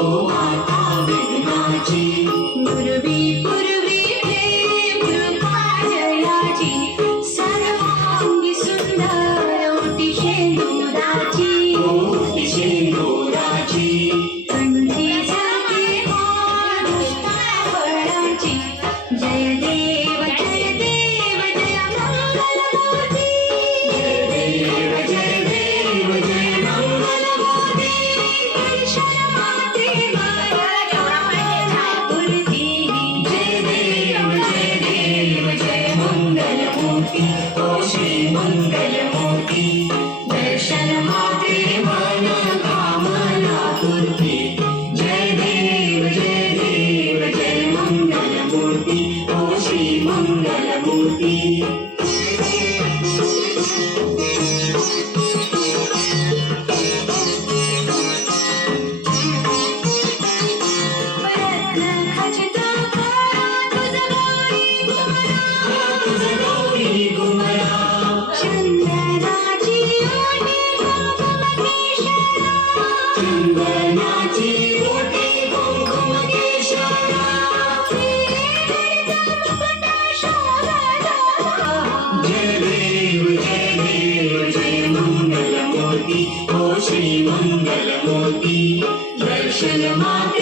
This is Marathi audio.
हो माता विघ्नाची पूर्वी पूर्वी प्रेम कृपा जयाची सर्वांगी सुंदर ओटी शेंदुराची ओटी शेंदुराची कंठी झाके दुष्टा फळाची जय देव जय देव जय मंगलमूर्ती जय देव जय देव जय मंगलमूर्ती दर्शन मात्रे मानपूर्ती जय देव जय मंगलमूर्ती ओ श्री मंगलमूर्ती दर्शन मात्रे मन कामना पूर्ती जय देव जय मंगलमूर्ती ओ श्री मंगलमूर्ती रत्न खचित करा तुझ गौरी कुमारा चंदनाची ओटी कुंकुम केशरा चंदनाची ओटी कुंकुम केशरा जय देव जय मंगलमूर्ती ओ श्री मंगलमूर्ती दर्शन मात्रे